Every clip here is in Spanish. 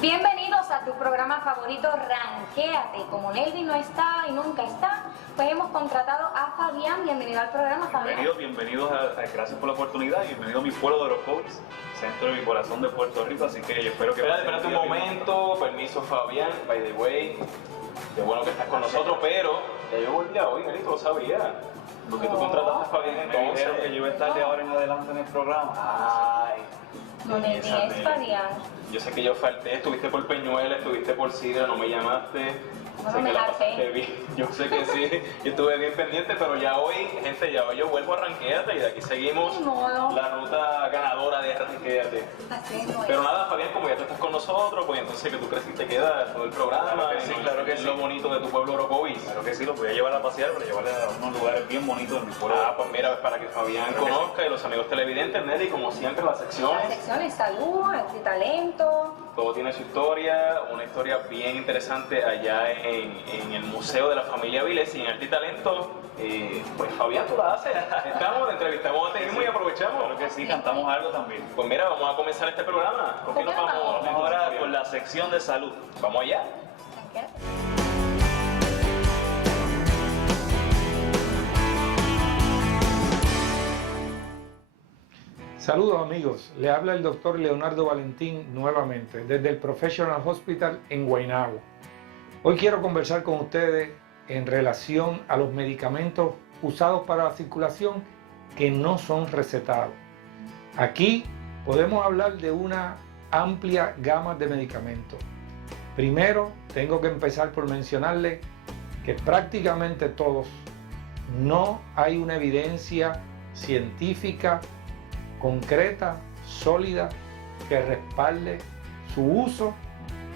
Bienvenidos a tu programa favorito, Ranquéate. Como Nelvi no está y nunca está, pues hemos contratado a Fabián. Bienvenido al programa, Fabián. Bienvenidos gracias por la oportunidad y bienvenido a mi pueblo de Orocovis, centro de mi corazón de Puerto Rico, así que yo espero que... Espérate un momento, permiso Fabián, by the way, qué bueno que estás con nosotros, pero ya yo volví a hoy, Nelito, lo sabía. Porque tú contrataste a Fabián entonces. Me dijeron que yo iba a estar de ahora en adelante en el programa. Ay. No le es Fabián. Yo sé que yo falté, estuviste por Peñuela, estuviste por Sidra, no me llamaste. Bueno, sé me que la harté. pasaste bien. Yo sé que sí, yo estuve bien pendiente, pero ya hoy, gente, ya hoy yo vuelvo a Ranquéate y de aquí seguimos Ni modo. la ruta ganadora de Ranquéate. Así no es. Pero nada, Fabián, como ya tú estás con nosotros, pues entonces que tú crees que te queda todo el programa. Claro que sí, claro que es sí. lo bonito de tu pueblo Orocovis. Claro que sí, los voy a llevar a pasear, pero llevarle a unos lugares bien bonitos de mi pueblo. Ah, pues mira, para que Fabián Claro que conozca y los amigos televidentes, Nelly, como siempre, las Las secciones. secciones, salud, arte y talento. Todo tiene su historia, una historia bien interesante allá en el Museo de la Familia Viles y en Arte y Talento. Pues Fabián, tú la haces. Estamos, entrevistamos a ti mismo y aprovechamos. Claro que sí, cantamos algo también. Pues mira, vamos a comenzar este programa. ¿Con qué nos vamos? Vamos ahora con la sección de salud. Vamos allá. Ranquéate. Saludos amigos, le habla el doctor Leonardo Valentín nuevamente desde el Professional Hospital en Guaynabo. Hoy quiero conversar con ustedes en relación a los medicamentos usados para la circulación que no son recetados. Aquí podemos hablar de una amplia gama de medicamentos. Primero, tengo que empezar por mencionarle que prácticamente todos no hay una evidencia científica concreta, sólida, que respalde su uso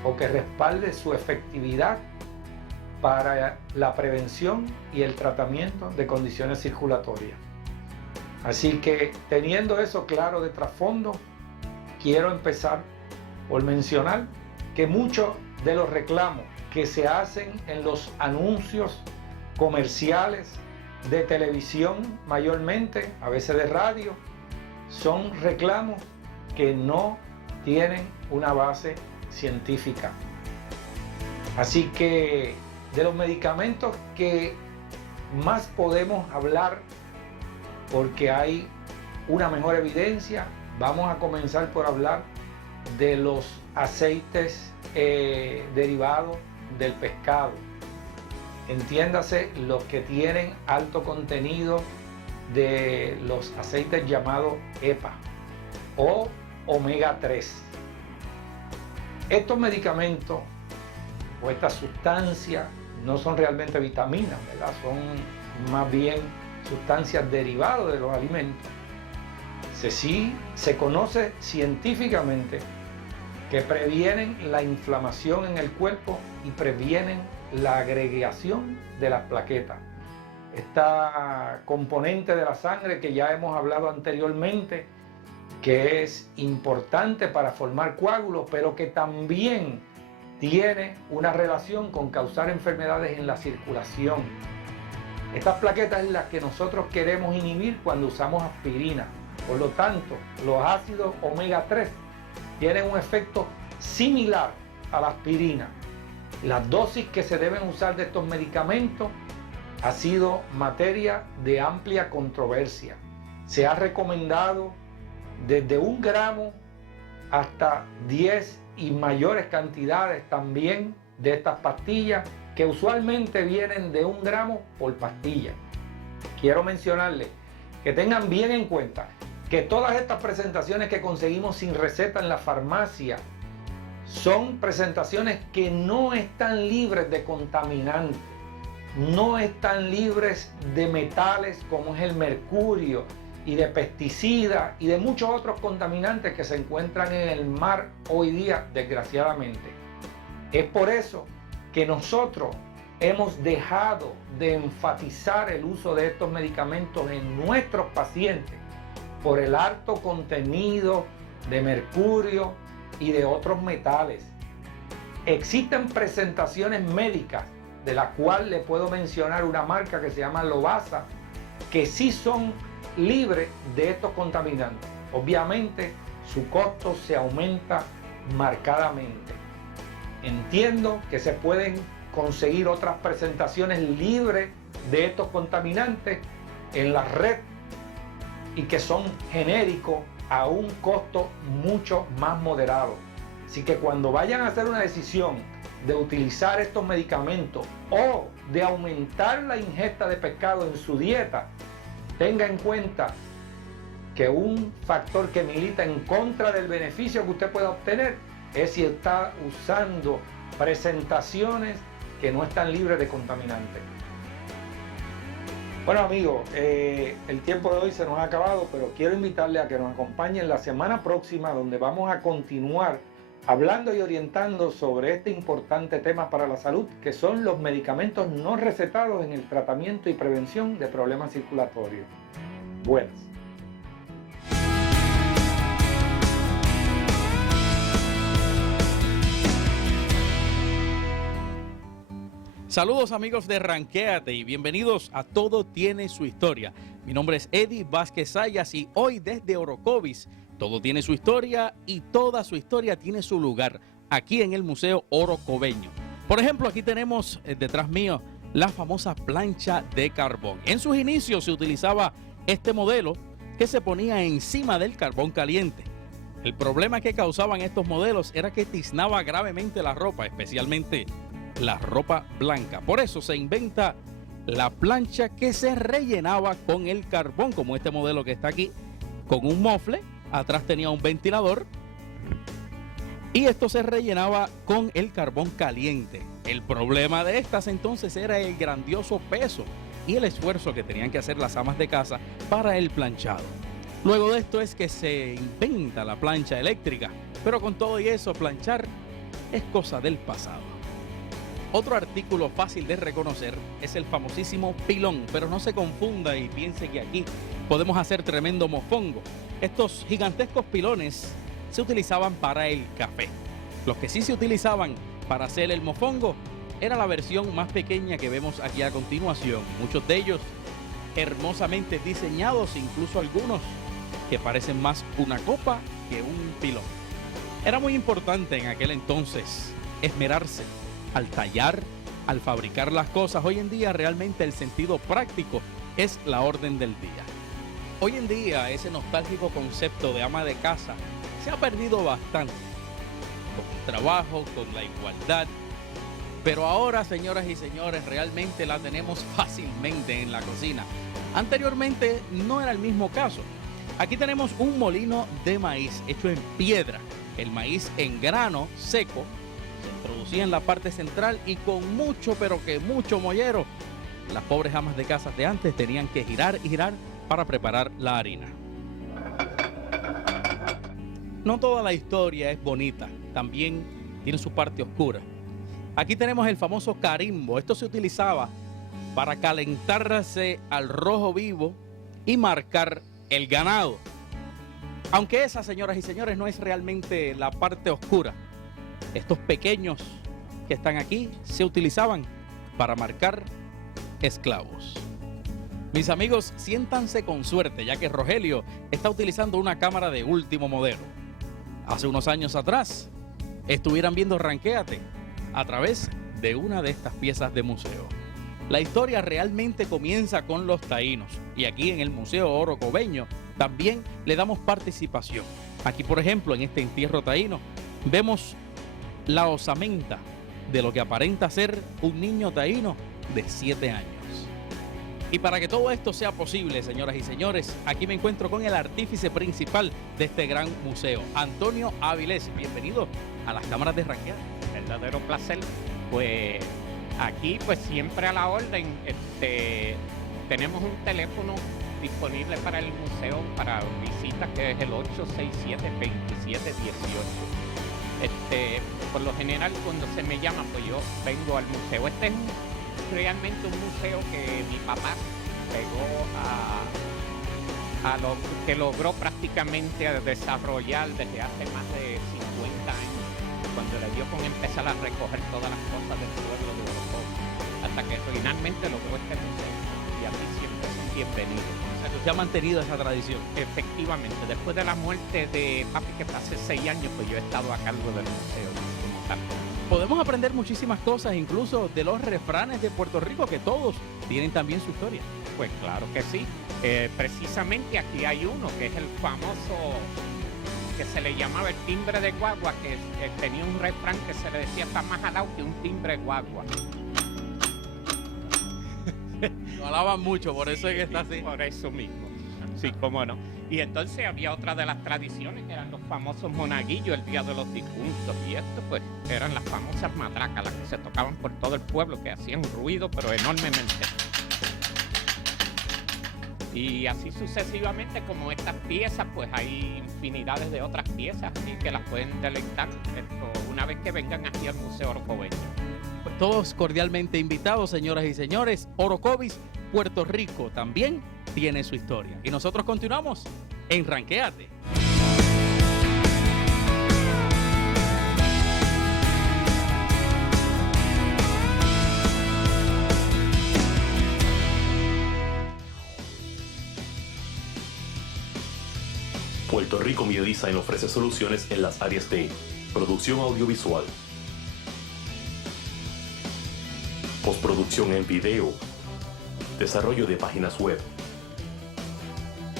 o que respalde su efectividad para la prevención y el tratamiento de condiciones circulatorias. Así que teniendo eso claro de trasfondo, quiero empezar por mencionar que muchos de los reclamos que se hacen en los anuncios comerciales de televisión mayormente, a veces de radio, son reclamos que no tienen una base científica. Así que de los medicamentos que más podemos hablar porque hay una mejor evidencia, vamos a comenzar por hablar de los aceites derivados del pescado. Entiéndase los que tienen alto contenido de los aceites llamados EPA o omega 3. Estos medicamentos o estas sustancias no son realmente vitaminas, ¿verdad? Son más bien sustancias derivadas de los alimentos. Se conoce científicamente que previenen la inflamación en el cuerpo y previenen la agregación de las plaquetas. Esta componente de la sangre que ya hemos hablado anteriormente, que es importante para formar coágulos, pero que también tiene una relación con causar enfermedades en la circulación. Estas plaquetas es las que nosotros queremos inhibir cuando usamos aspirina. Por lo tanto, los ácidos omega 3 tienen un efecto similar a la aspirina. Las dosis que se deben usar de estos medicamentos ha sido materia de amplia controversia. Se ha recomendado desde 1 gramo hasta 10 y mayores cantidades también de estas pastillas que usualmente vienen de 1 gramo por pastilla. Quiero mencionarles que tengan bien en cuenta que todas estas presentaciones que conseguimos sin receta en la farmacia son presentaciones que no están libres de contaminantes. No están libres de metales como es el mercurio y de pesticidas y de muchos otros contaminantes que se encuentran en el mar hoy día, desgraciadamente. Es por eso que nosotros hemos dejado de enfatizar el uso de estos medicamentos en nuestros pacientes por el alto contenido de mercurio y de otros metales. Existen presentaciones médicas de la cual le puedo mencionar una marca que se llama Lobasa, que sí son libres de estos contaminantes. Obviamente su costo se aumenta marcadamente. Entiendo que se pueden conseguir otras presentaciones libres de estos contaminantes en la red y que son genéricos a un costo mucho más moderado. Así que cuando vayan a hacer una decisión de utilizar estos medicamentos o de aumentar la ingesta de pescado en su dieta, tenga en cuenta que un factor que milita en contra del beneficio que usted pueda obtener es si está usando presentaciones que no están libres de contaminantes. Bueno amigos, el tiempo de hoy se nos ha acabado, pero quiero invitarle a que nos acompañen la semana próxima, donde vamos a continuar hablando y orientando sobre este importante tema para la salud, que son los medicamentos no recetados en el tratamiento y prevención de problemas circulatorios. Buenas. Saludos amigos de Ranquéate y bienvenidos a Todo Tiene Su Historia. Mi nombre es Eddie Vázquez Sayas y hoy desde Orocovis, todo tiene su historia y toda su historia tiene su lugar aquí en el Museo Orocobeño. Por ejemplo, aquí tenemos detrás mío la famosa plancha de carbón. En sus inicios se utilizaba este modelo que se ponía encima del carbón caliente. El problema que causaban estos modelos era que tiznaba gravemente la ropa, especialmente la ropa blanca. Por eso se inventa la plancha que se rellenaba con el carbón, como este modelo que está aquí, con un mofle. Atrás tenía un ventilador y esto se rellenaba con el carbón caliente. El problema de estas entonces era el grandioso peso y el esfuerzo que tenían que hacer las amas de casa para el planchado. Luego de esto es que se inventa la plancha eléctrica, pero con todo y eso, planchar es cosa del pasado. Otro artículo fácil de reconocer es el famosísimo pilón, pero no se confunda y piense que aquí podemos hacer tremendo mofongo. Estos gigantescos pilones se utilizaban para el café. Los que sí se utilizaban para hacer el mofongo era la versión más pequeña que vemos aquí a continuación. Muchos de ellos hermosamente diseñados, incluso algunos que parecen más una copa que un pilón. Era muy importante en aquel entonces esmerarse al tallar, al fabricar las cosas. Hoy en día realmente el sentido práctico es la orden del día. Hoy en día ese nostálgico concepto de ama de casa se ha perdido bastante con el trabajo, con la igualdad, pero ahora, señoras y señores, realmente la tenemos fácilmente en la cocina. Anteriormente no era el mismo caso. Aquí tenemos un molino de maíz hecho en piedra, el maíz en grano seco se introducía en la parte central y con mucho, pero que mucho mollero, las pobres amas de casa de antes tenían que girar y girar para preparar la harina. No toda la historia es bonita, también tiene su parte oscura. Aquí tenemos el famoso carimbo. Esto se utilizaba para calentarse al rojo vivo y marcar el ganado. Aunque esa, señoras y señores, no es realmente la parte oscura. Estos pequeños que están aquí se utilizaban para marcar esclavos. Mis amigos, siéntanse con suerte, ya que Rogelio está utilizando una cámara de último modelo. Hace unos años atrás, estuvieran viendo Ranquéate a través de una de estas piezas de museo. La historia realmente comienza con los taínos y aquí en el Museo Orocobeño también le damos participación. Aquí, por ejemplo, en este entierro taíno, vemos la osamenta de lo que aparenta ser un niño taíno de 7 años. Y para que todo esto sea posible, señoras y señores, aquí me encuentro con el artífice principal de este gran museo, Antonio Avilés. Bienvenido a las cámaras de Ranquéate. Verdadero placer. Pues aquí pues siempre a la orden. Tenemos un teléfono disponible para el museo para visitas que es el 867-2718. Por lo general cuando se me llama pues yo vengo al museo. Este es realmente un museo que mi papá pegó a lo que logró prácticamente desarrollar desde hace más de 50 años, cuando le dio con empezar a recoger todas las cosas del pueblo de Orocovis, hasta que finalmente logró este museo y a mí siempre es un bienvenido. Entonces Se ha mantenido esa tradición. Efectivamente, después de la muerte de papi, que fue hace 6 años, pues yo he estado a cargo del museo como tal. Podemos aprender muchísimas cosas, incluso de los refranes de Puerto Rico, que todos tienen también su historia. Pues claro que sí. Precisamente aquí hay uno que es el famoso, que se le llamaba el timbre de guagua, que tenía un refrán que se le decía: está más jalado que un timbre de guagua. Lo alaban mucho, por eso es que está así. Por eso mismo. Sí, cómo no. Y entonces había otra de las tradiciones, que eran los famosos monaguillos, el Día de los Difuntos. Y esto, pues, eran las famosas matracas, las que se tocaban por todo el pueblo, que hacían ruido, pero enormemente. Y así sucesivamente, como estas piezas, pues hay infinidades de otras piezas aquí que las pueden deleitar una vez que vengan aquí al Museo Orocobeño. Pues todos cordialmente invitados, señoras y señores. Orocovis, Puerto Rico, también tiene su historia. Y nosotros continuamos en Ranquéate. Puerto Rico Media Design ofrece soluciones en las áreas de producción audiovisual, postproducción en video, desarrollo de páginas web,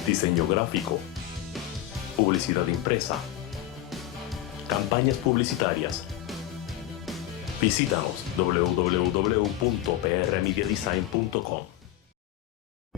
diseño gráfico, publicidad impresa, campañas publicitarias. Visítanos www.prmediadesign.com.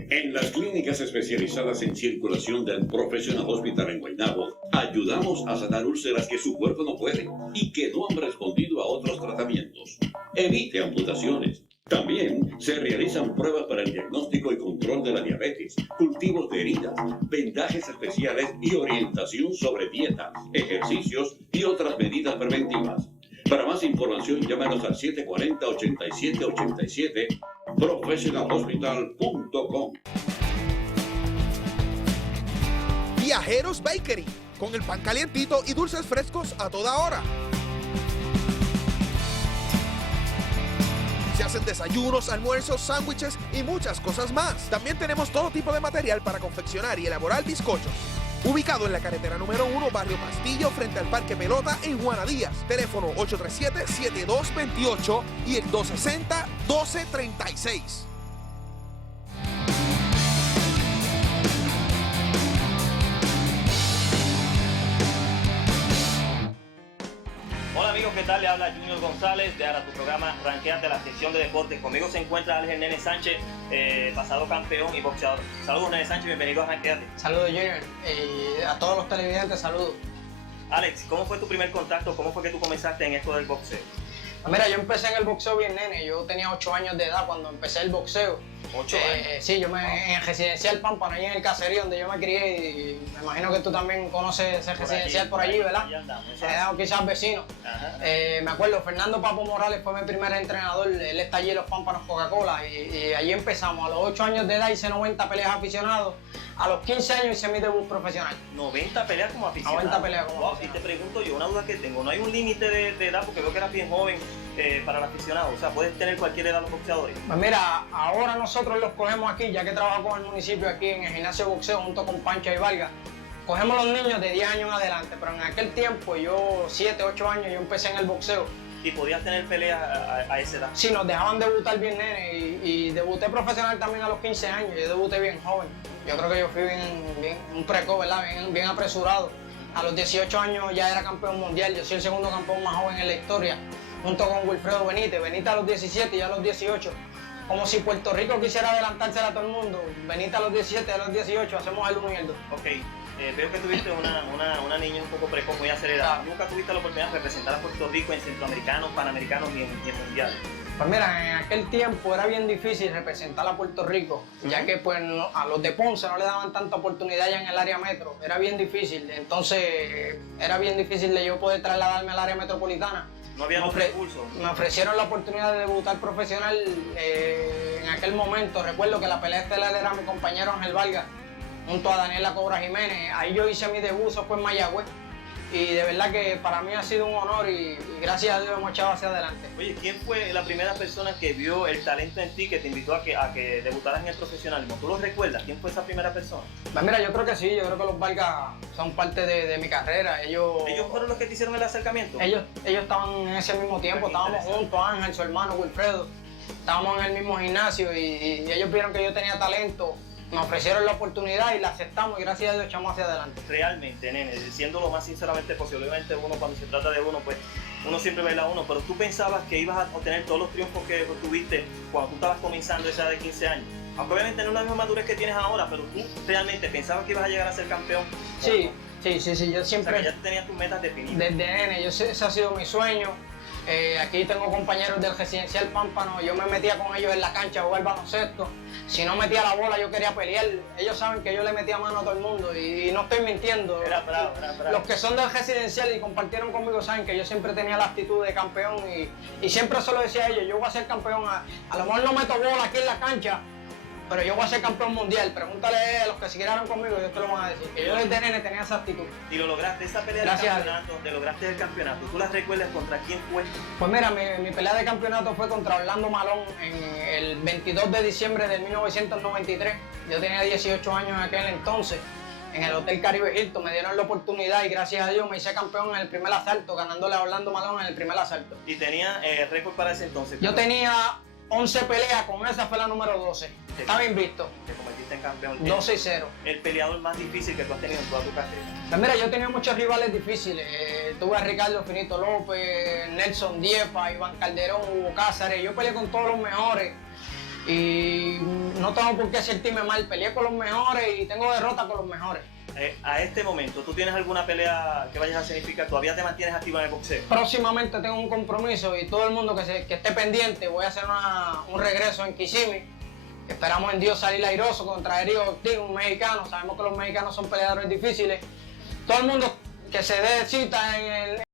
En las clínicas especializadas en circulación del Professional Hospital en Guaynabo, ayudamos a sanar úlceras que su cuerpo no puede y que no han respondido a otros tratamientos. Evite amputaciones. También se realizan pruebas para el diagnóstico y control de la diabetes, cultivos de heridas, vendajes especiales y orientación sobre dieta, ejercicios y otras medidas preventivas. Para más información, llámanos al 740-8787, professionalhospital.com. Viajeros Bakery, con el pan calientito y dulces frescos a toda hora. Se hacen desayunos, almuerzos, sándwiches y muchas cosas más. También tenemos todo tipo de material para confeccionar y elaborar bizcochos. Ubicado en la carretera número 1, barrio Pastillo, frente al Parque Pelota, en Juana Díaz. Teléfono 837-7228 y el 260-1236. Hola amigos, ¿qué tal? Le habla Junior González de ahora tu programa Ranquéate, la sección de deportes. Conmigo se encuentra Alex Nene Sánchez, pasado campeón y boxeador. Saludos Nene Sánchez, bienvenido a Ranquéate. Saludos Junior, y a todos los televidentes, saludos. Alex, ¿cómo fue tu primer contacto? ¿Cómo fue que tú comenzaste en esto del boxeo? Mira, yo empecé en el boxeo bien nene, yo tenía 8 años de edad cuando empecé el boxeo. 8 años. Sí, yo en Residencial Pámpano, allí en el caserío donde yo me crié, y me imagino que tú también conoces ese residencial por allí, ¿verdad? Quizás vecinos. Me acuerdo, Fernando Papo Morales fue mi primer entrenador, él está allí en los Pámpanos Coca-Cola, y allí empezamos. A los 8 años de edad hice 90 peleas aficionados, a los 15 años hice mi debut profesional. 90 peleas como aficionado. 90 peleas como aficionado. Y te pregunto yo, una duda que tengo, ¿no hay un límite de edad? Porque veo que eras bien joven para el aficionado, o sea, ¿puedes tener cualquier edad los boxeadores? Pues mira, ahora nosotros los cogemos aquí, ya que trabajo con el municipio aquí en el gimnasio de boxeo junto con Pancho y Vargas. Cogemos los niños de 10 años en adelante, pero en aquel tiempo, yo 7, 8 años, yo empecé en el boxeo. ¿Y podías tener peleas a esa edad? Sí, nos dejaban debutar bien nene, y debuté profesional también a los 15 años, yo debuté bien joven. Yo creo que yo fui bien un precoz, ¿verdad? Bien apresurado. A los 18 años ya era campeón mundial, yo soy el segundo campeón más joven en la historia, junto con Wilfredo Benítez. Benítez a los 17 y yo a los 18. Como si Puerto Rico quisiera adelantarse a todo el mundo. Benítez a los 17 y a los 18, hacemos el 1 y el 2. Ok, veo que tuviste una niña un poco precoz, muy acelerada. Claro. ¿Nunca tuviste la oportunidad de representar a Puerto Rico en centroamericanos, panamericanos y en mundiales? Pues mira, en aquel tiempo era bien difícil representar a Puerto Rico, ya que pues a los de Ponce no le daban tanta oportunidad ya en el área metro, era bien difícil, entonces era bien difícil de yo poder trasladarme al área metropolitana. No había los recursos. Me ofrecieron la oportunidad de debutar profesional en aquel momento. Recuerdo que la pelea estelar era mi compañero Ángel Vargas, junto a Daniela Cobra Jiménez. Ahí yo hice mi debut, eso fue en Mayagüez. y de verdad que para mí ha sido un honor y gracias a Dios hemos echado hacia adelante. Oye, ¿quién fue la primera persona que vio el talento en ti, que te invitó a que debutaras en el profesionalismo? ¿Tú lo recuerdas? ¿Quién fue esa primera persona? Pues mira, yo creo que sí, yo creo que los Vargas son parte de mi carrera. ¿Ellos fueron los que te hicieron el acercamiento? Ellos estaban en ese mismo tiempo, estábamos juntos, Ángel, su hermano Wilfredo, estábamos en el mismo gimnasio y ellos vieron que yo tenía talento. Me ofrecieron la oportunidad y la aceptamos y gracias a Dios echamos hacia adelante. Realmente, nene, siendo lo más sinceramente posible, obviamente uno cuando se trata de uno, pues uno siempre ve a uno, pero tú pensabas que ibas a obtener todos los triunfos que tuviste cuando tú estabas comenzando esa edad de 15 años. Aunque obviamente no es la misma madurez que tienes ahora, pero tú realmente pensabas que ibas a llegar a ser campeón. Sí, yo siempre... O sea, que ya tenías tus metas definidas. Desde nene, ese ha sido mi sueño. Aquí tengo compañeros del residencial Pámpano, yo me metía con ellos en la cancha a jugar baloncesto. Si no metía la bola yo quería pelear. Ellos saben que yo le metía mano a todo el mundo y no estoy mintiendo. Era bravo. Los que son del residencial y compartieron conmigo saben que yo siempre tenía la actitud de campeón y siempre se lo decía a ellos, yo voy a ser campeón. A lo mejor no meto bola aquí en la cancha, pero yo voy a ser campeón mundial. Pregúntale a los que se quedaron conmigo, ellos te lo van a decir. Que yo desde nene tenía esa actitud. Y lo lograste, esa pelea del campeonato, lograste el campeonato. ¿Tú las recuerdas contra quién fue? Pues mira, mi pelea de campeonato fue contra Orlando Malón en el 22 de diciembre de 1993. Yo tenía 18 años en aquel entonces. En el Hotel Caribe Hilton me dieron la oportunidad y gracias a Dios me hice campeón en el primer asalto, ganándole a Orlando Malón en el primer asalto. ¿Y tenía récord para ese entonces? Yo tenía 11 peleas, con esa fue la número 12. Estaba invicto. Te convertiste en campeón. 12-0. El peleador más difícil que tú has tenido en toda tu carrera. Pues mira, yo tenía muchos rivales difíciles. Tuve a Ricardo Finito López, Nelson Diepa, Iván Calderón, Hugo Cázares. Yo peleé con todos los mejores. Y no tengo por qué sentirme mal. Peleé con los mejores y tengo derrota con los mejores. A este momento, ¿tú tienes alguna pelea que vayas a significar? ¿Todavía te mantienes activo en el boxeo? Próximamente tengo un compromiso y todo el mundo que esté pendiente, voy a hacer un regreso en Kissimmee. Esperamos en Dios salir airoso contra Eric Ortiz, un mexicano. Sabemos que los mexicanos son peleadores difíciles. Todo el mundo que se dé cita en